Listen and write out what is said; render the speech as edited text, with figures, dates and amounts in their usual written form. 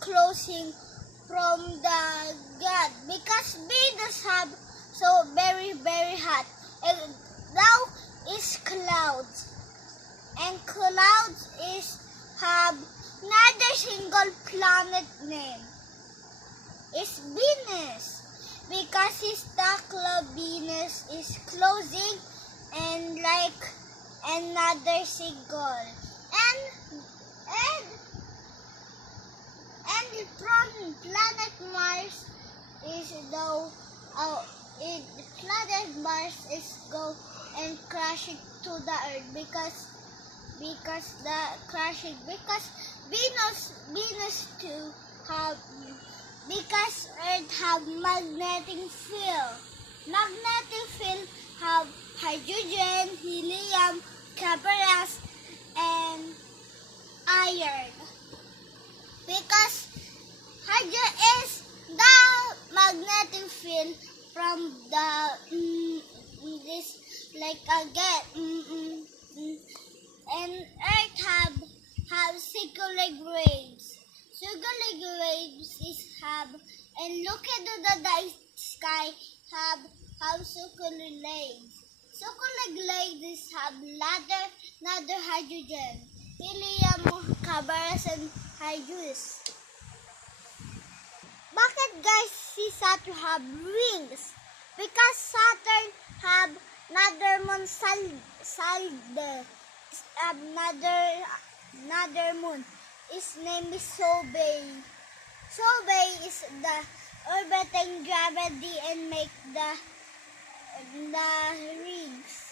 closing from the God because Venus have so very hot. And now is clouds. And clouds is have another single planet name. It's Venus because his club Venus is closing and like another single. And from planet Mars is planet Mars is go and crashing to the Earth because Venus too have because Earth have magnetic field. Magnetic field have hydrogen, helium, carbon, and iron. Because hydrogen is the magnetic field from the this like again and Earth have circular waves. Circular waves is have and look into the sky have circular legs. Circular legs is have another hydrogen, helium, carbon, and hydrogen. Bakit guys si Saturn have rings? Because Saturn have another moon another moon. Its name is Solvay. Solvay is the orbiting gravity and make the rings.